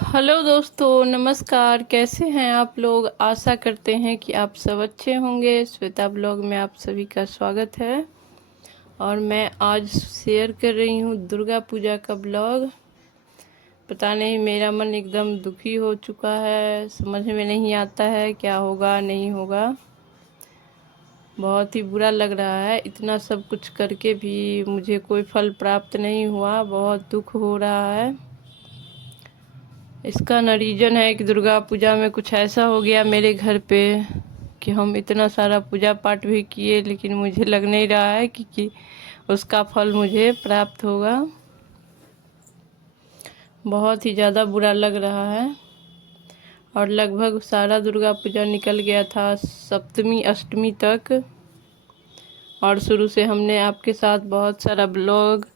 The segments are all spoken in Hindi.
हेलो दोस्तों, नमस्कार। कैसे हैं आप लोग? आशा करते हैं कि आप सब अच्छे होंगे। श्वेता ब्लॉग में आप सभी का स्वागत है। और मैं आज शेयर कर रही हूँ दुर्गा पूजा का ब्लॉग। पता नहीं, मेरा मन एकदम दुखी हो चुका है। समझ में नहीं आता है क्या होगा नहीं होगा। बहुत ही बुरा लग रहा है। इतना सब कुछ करके भी मुझे कोई फल प्राप्त नहीं हुआ। बहुत दुख हो रहा है। इसका न रीज़न है कि दुर्गा पूजा में कुछ ऐसा हो गया मेरे घर पे कि हम इतना सारा पूजा पाठ भी किए, लेकिन मुझे लग नहीं रहा है कि उसका फल मुझे प्राप्त होगा। बहुत ही ज़्यादा बुरा लग रहा है। और लगभग सारा दुर्गा पूजा निकल गया था, सप्तमी अष्टमी तक। और शुरू से हमने आपके साथ बहुत सारा ब्लॉग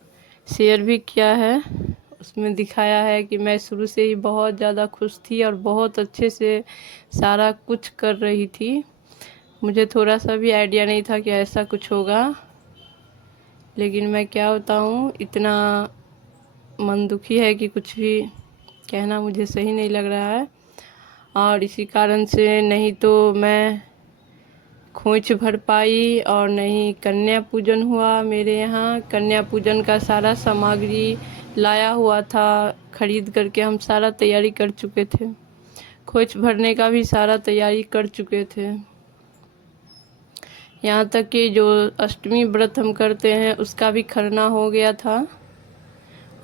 शेयर भी किया है। उसमें दिखाया है कि मैं शुरू से ही बहुत ज़्यादा खुश थी और बहुत अच्छे से सारा कुछ कर रही थी। मुझे थोड़ा सा भी आइडिया नहीं था कि ऐसा कुछ होगा। लेकिन मैं क्या बताऊँ, इतना मन दुखी है कि कुछ भी कहना मुझे सही नहीं लग रहा है। और इसी कारण से नहीं तो मैं खोंच भर पाई और नहीं कन्या पूजन हुआ। मेरे यहाँ कन्या पूजन का सारा सामग्री लाया हुआ था, खरीद करके हम सारा तैयारी कर चुके थे। खोंच भरने का भी सारा तैयारी कर चुके थे। यहाँ तक कि जो अष्टमी व्रत हम करते हैं उसका भी खरना हो गया था।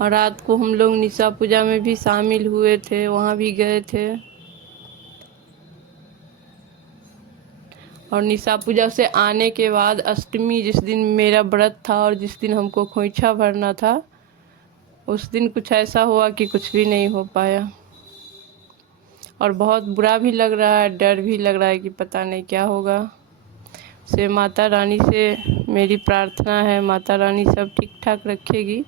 और रात को हम लोग निशा पूजा में भी शामिल हुए थे, वहाँ भी गए थे। और निशा पूजा से आने के बाद अष्टमी जिस दिन मेरा व्रत था और जिस दिन हमको खोइछा भरना था, उस दिन कुछ ऐसा हुआ कि कुछ भी नहीं हो पाया। और बहुत बुरा भी लग रहा है, डर भी लग रहा है कि पता नहीं क्या होगा। से माता रानी से मेरी प्रार्थना है, माता रानी सब ठीक ठाक रखेगी।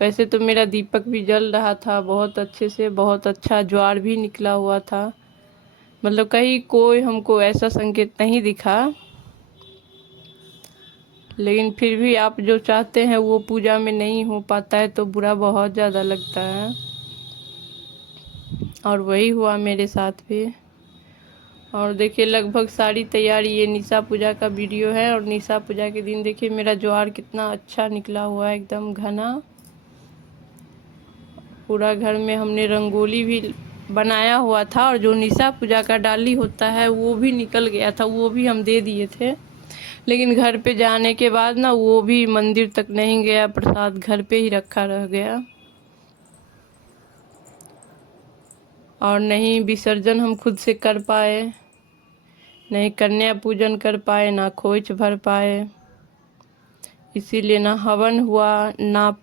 वैसे तो मेरा दीपक भी जल रहा था बहुत अच्छे से, बहुत अच्छा ज्वार भी निकला हुआ था। मतलब कहीं कोई हमको ऐसा संकेत नहीं दिखा। लेकिन फिर भी आप जो चाहते हैं वो पूजा में नहीं हो पाता है तो बुरा बहुत ज़्यादा लगता है। और वही हुआ मेरे साथ भी। और देखिए, लगभग सारी तैयारी, ये निशा पूजा का वीडियो है। और निशा पूजा के दिन देखिए मेरा ज्वार कितना अच्छा निकला हुआ है, एकदम घना। पूरा घर में हमने रंगोली भी बनाया हुआ था। और जो निशा पूजा का डाली होता है वो भी निकल गया था, वो भी हम दे दिए थे। लेकिन घर पे जाने के बाद ना वो भी मंदिर तक नहीं गया, प्रसाद घर पे ही रखा रह गया। और नहीं विसर्जन हम खुद से कर पाए, नहीं कन्या पूजन कर पाए, ना खोइच भर पाए। इसीलिए ना हवन हुआ, ना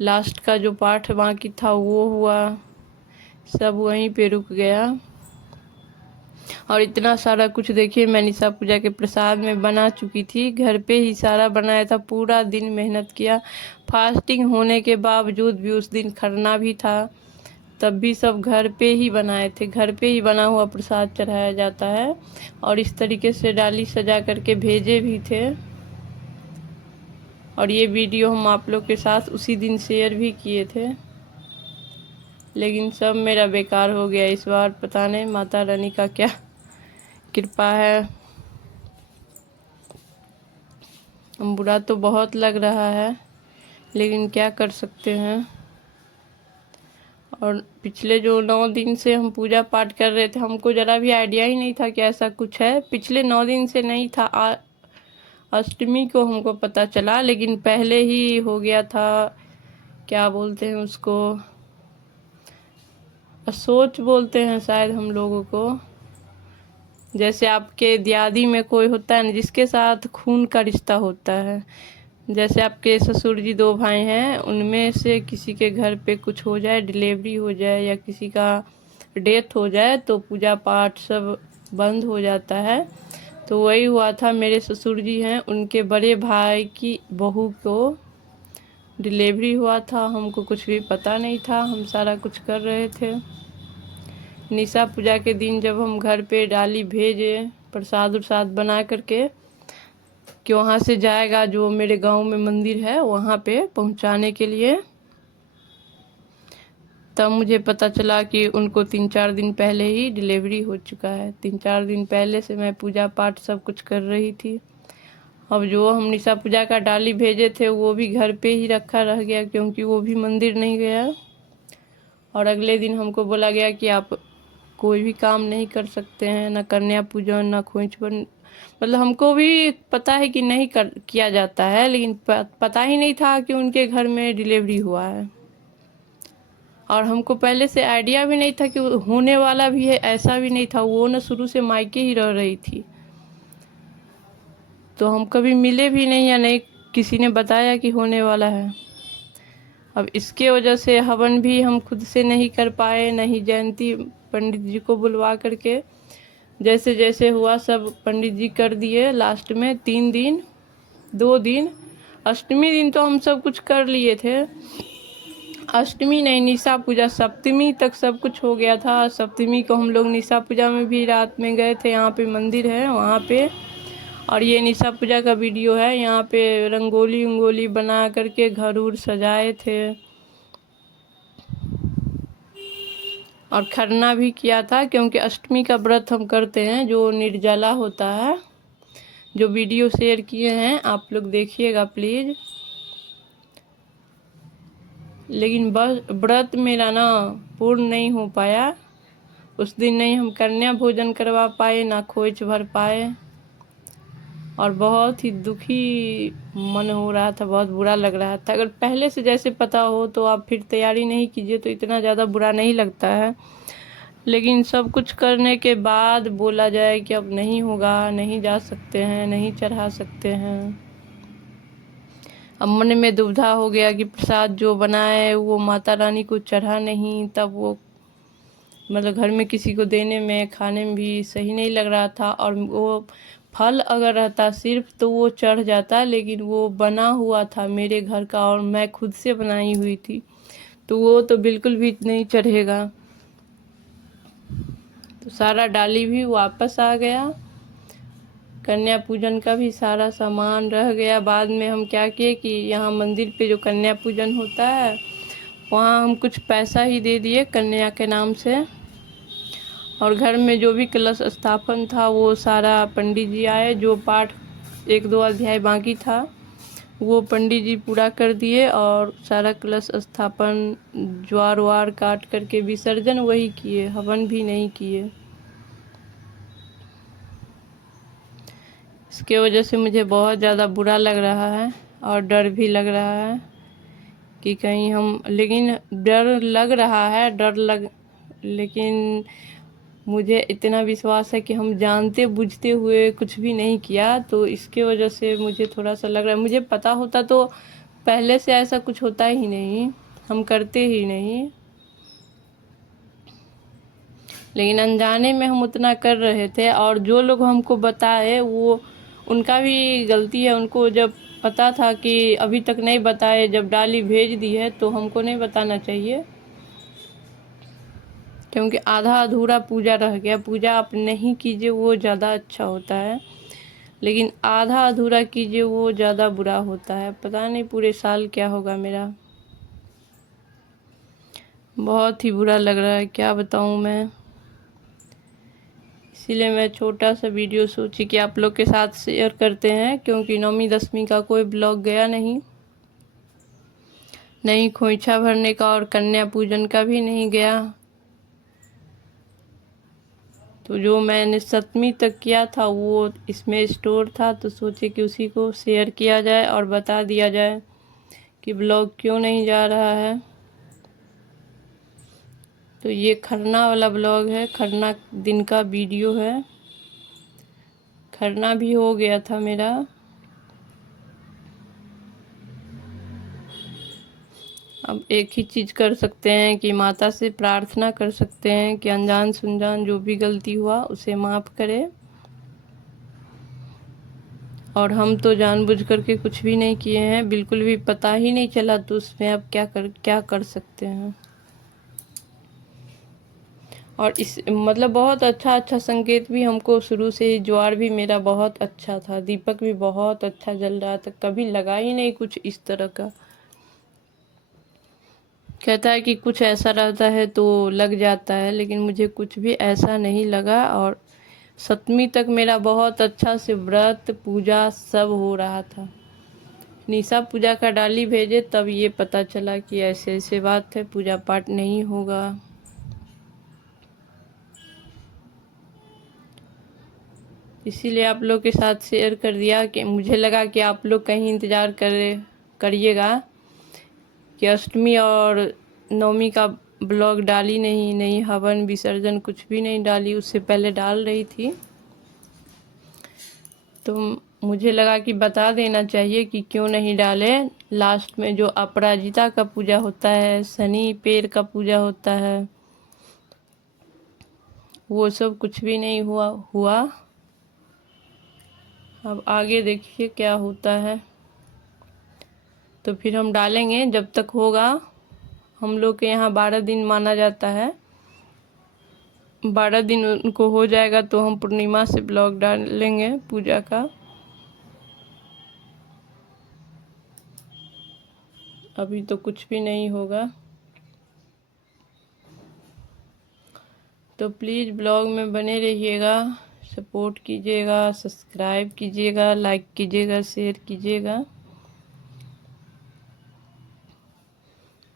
लास्ट का जो पाठ बाकी था वो हुआ। सब वहीं पे रुक गया। और इतना सारा कुछ देखिए मैं निशा पूजा के प्रसाद में बना चुकी थी, घर पे ही सारा बनाया था। पूरा दिन मेहनत किया, फास्टिंग होने के बावजूद भी। उस दिन खरना भी था, तब भी सब घर पे ही बनाए थे। घर पे ही बना हुआ प्रसाद चढ़ाया जाता है। और इस तरीके से डाली सजा करके भेजे भी थे। और ये वीडियो हम आप लोग के साथ उसी दिन शेयर भी किए थे। लेकिन सब मेरा बेकार हो गया इस बार। पता नहीं माता रानी का क्या कृपा है। बुरा तो बहुत लग रहा है, लेकिन क्या कर सकते हैं। और पिछले जो 9 दिन से हम पूजा पाठ कर रहे थे, हमको ज़रा भी आइडिया ही नहीं था कि ऐसा कुछ है। पिछले 9 दिन से नहीं था, अष्टमी को हमको पता चला, लेकिन पहले ही हो गया था। क्या बोलते हैं उसको, सोच बोलते हैं शायद हम लोगों को। जैसे आपके दियादी में कोई होता है ना जिसके साथ खून का रिश्ता होता है। जैसे आपके ससुर जी 2 भाई हैं, उनमें से किसी के घर पे कुछ हो जाए, डिलीवरी हो जाए या किसी का डेथ हो जाए, तो पूजा पाठ सब बंद हो जाता है। तो वही हुआ था। मेरे ससुर जी हैं, उनके बड़े भाई की बहू को डिलीवरी हुआ था। हमको कुछ भी पता नहीं था, हम सारा कुछ कर रहे थे। निशा पूजा के दिन जब हम घर पे डाली भेजे प्रसाद उरसाद बना करके कि वहाँ से जाएगा, जो मेरे गांव में मंदिर है वहाँ पे पहुँचाने के लिए, तब मुझे पता चला कि उनको 3-4 दिन पहले ही डिलीवरी हो चुका है। 3-4 दिन पहले से मैं पूजा पाठ सब कुछ कर रही थी। अब जो हम निशा पूजा का डाली भेजे थे वो भी घर पे ही रखा रह गया, क्योंकि वो भी मंदिर नहीं गया। और अगले दिन हमको बोला गया कि आप कोई भी काम नहीं कर सकते हैं, ना कन्या पूजन ना खोइच बन। मतलब हमको भी पता है कि नहीं किया जाता है, लेकिन पता ही नहीं था कि उनके घर में डिलीवरी हुआ है। और हमको पहले से आइडिया भी नहीं था कि होने वाला भी है, ऐसा भी नहीं था। वो ना शुरू से मायके ही रह रही थी, तो हम कभी मिले भी नहीं या नहीं किसी ने बताया कि होने वाला है। अब इसके वजह से हवन भी हम खुद से नहीं कर पाए, नहीं जयंती पंडित जी को बुलवा करके। जैसे जैसे हुआ सब पंडित जी कर दिए। लास्ट में 3 दिन 2 दिन, अष्टमी दिन तो हम सब कुछ कर लिए थे। अष्टमी नहीं, निशा पूजा सप्तमी तक सब कुछ हो गया था। सप्तमी को हम लोग निशा पूजा में भी रात में गए थे, यहाँ पे मंदिर है वहाँ पे। और ये निशा पूजा का वीडियो है। यहाँ पे रंगोली उंगोली बना करके घर उर सजाए थे और खरना भी किया था, क्योंकि अष्टमी का व्रत हम करते हैं जो निर्जला होता है। जो वीडियो शेयर किए हैं आप लोग देखिएगा प्लीज़। लेकिन बस व्रत मेरा ना पूर्ण नहीं हो पाया। उस दिन नहीं हम कन्या भोजन करवा पाए, ना खोइच भर पाए। और बहुत ही दुखी मन हो रहा था, बहुत बुरा लग रहा था। अगर पहले से जैसे पता हो तो आप फिर तैयारी नहीं कीजिए तो इतना ज़्यादा बुरा नहीं लगता है। लेकिन सब कुछ करने के बाद बोला जाए कि अब नहीं होगा, नहीं जा सकते हैं, नहीं चढ़ा सकते हैं। अब मन में दुविधा हो गया कि प्रसाद जो बनाए वो माता रानी को चढ़ा नहीं, तब वो मतलब घर में किसी को देने में खाने में भी सही नहीं लग रहा था। और वो फल अगर रहता सिर्फ तो वो चढ़ जाता, लेकिन वो बना हुआ था मेरे घर का और मैं खुद से बनाई हुई थी, तो वो तो बिल्कुल भी नहीं चढ़ेगा। तो सारा डाली भी वापस आ गया। कन्या पूजन का भी सारा सामान रह गया। बाद में हम क्या किए कि यहाँ मंदिर पे जो कन्या पूजन होता है वहाँ हम कुछ पैसा ही दे दिए कन्या के नाम से। और घर में जो भी कलश स्थापन था वो सारा पंडित जी आए, जो पाठ 1-2 अध्याय बाकी था वो पंडित जी पूरा कर दिए। और सारा कलश स्थापन ज्वार वार काट करके विसर्जन वही किए, हवन भी नहीं किए। इसके वजह से मुझे बहुत ज़्यादा बुरा लग रहा है और डर भी लग रहा है कि कहीं हम, लेकिन डर लग रहा है लेकिन मुझे इतना विश्वास है कि हम जानते बुझते हुए कुछ भी नहीं किया, तो इसके वजह से मुझे थोड़ा सा लग रहा है। मुझे पता होता तो पहले से ऐसा कुछ होता ही नहीं, हम करते ही नहीं। लेकिन अनजाने में हम उतना कर रहे थे। और जो लोग हमको बताए वो उनका भी गलती है। उनको जब पता था कि अभी तक नहीं बताए, जब डाली भेज दी है तो हमको नहीं बताना चाहिए, क्योंकि आधा अधूरा पूजा रह गया। पूजा आप नहीं कीजिए वो ज़्यादा अच्छा होता है, लेकिन आधा अधूरा कीजिए वो ज़्यादा बुरा होता है। पता नहीं पूरे साल क्या होगा मेरा। बहुत ही बुरा लग रहा है, क्या बताऊँ मैं। इसीलिए मैं छोटा सा वीडियो सोची कि आप लोग के साथ शेयर करते हैं, क्योंकि 9वीं 10वीं का कोई ब्लॉग गया नहीं खोइछा भरने का और कन्या पूजन का भी नहीं गया। तो जो मैंने 7वीं तक किया था वो इसमें स्टोर था, तो सोचे कि उसी को शेयर किया जाए और बता दिया जाए कि ब्लॉग क्यों नहीं जा रहा है। तो ये खरना वाला ब्लॉग है, खरना दिन का वीडियो है। खरना भी हो गया था मेरा। अब एक ही चीज़ कर सकते हैं कि माता से प्रार्थना कर सकते हैं कि अनजान सुनजान जो भी गलती हुआ उसे माफ़ करे। और हम तो जानबूझ करके कुछ भी नहीं किए हैं, बिल्कुल भी पता ही नहीं चला, तो उसमें अब क्या कर सकते हैं। और इस मतलब बहुत अच्छा संकेत भी हमको शुरू से ही, ज्वार भी मेरा बहुत अच्छा था, दीपक भी बहुत अच्छा जल रहा था, कभी लगा ही नहीं कुछ इस तरह का। कहता है कि कुछ ऐसा रहता है तो लग जाता है, लेकिन मुझे कुछ भी ऐसा नहीं लगा। और सप्तमी तक मेरा बहुत अच्छा से व्रत पूजा सब हो रहा था। निशा पूजा का डाली भेजे तब ये पता चला कि ऐसे ऐसे बात है, पूजा पाठ नहीं होगा। इसीलिए आप लोग के साथ शेयर कर दिया कि मुझे लगा कि आप लोग कहीं इंतज़ार करिएगा कि अष्टमी और नवमी का ब्लॉग डाली नहीं हवन विसर्जन कुछ भी नहीं डाली, उससे पहले डाल रही थी। तो मुझे लगा कि बता देना चाहिए कि क्यों नहीं डाले। लास्ट में जो अपराजिता का पूजा होता है, शनि पेड़ का पूजा होता है, वो सब कुछ भी नहीं हुआ। अब आगे देखिए क्या होता है, तो फिर हम डालेंगे जब तक होगा। हम लोग के यहाँ 12 दिन माना जाता है, 12 दिन उनको हो जाएगा तो हम पूर्णिमा से ब्लॉग डालेंगे पूजा का। अभी तो कुछ भी नहीं होगा, तो प्लीज़ ब्लॉग में बने रहिएगा, सपोर्ट कीजिएगा, सब्सक्राइब कीजिएगा, लाइक कीजिएगा, शेयर कीजिएगा।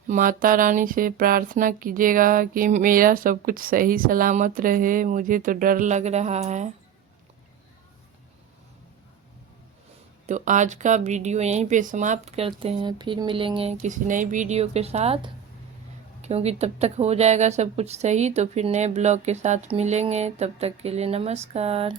माता रानी से प्रार्थना कीजिएगा कि मेरा सब कुछ सही सलामत रहे, मुझे तो डर लग रहा है। तो आज का वीडियो यहीं पे समाप्त करते हैं, फिर मिलेंगे किसी नई वीडियो के साथ, क्योंकि तब तक हो जाएगा सब कुछ सही, तो फिर नए ब्लॉग के साथ मिलेंगे। तब तक के लिए नमस्कार।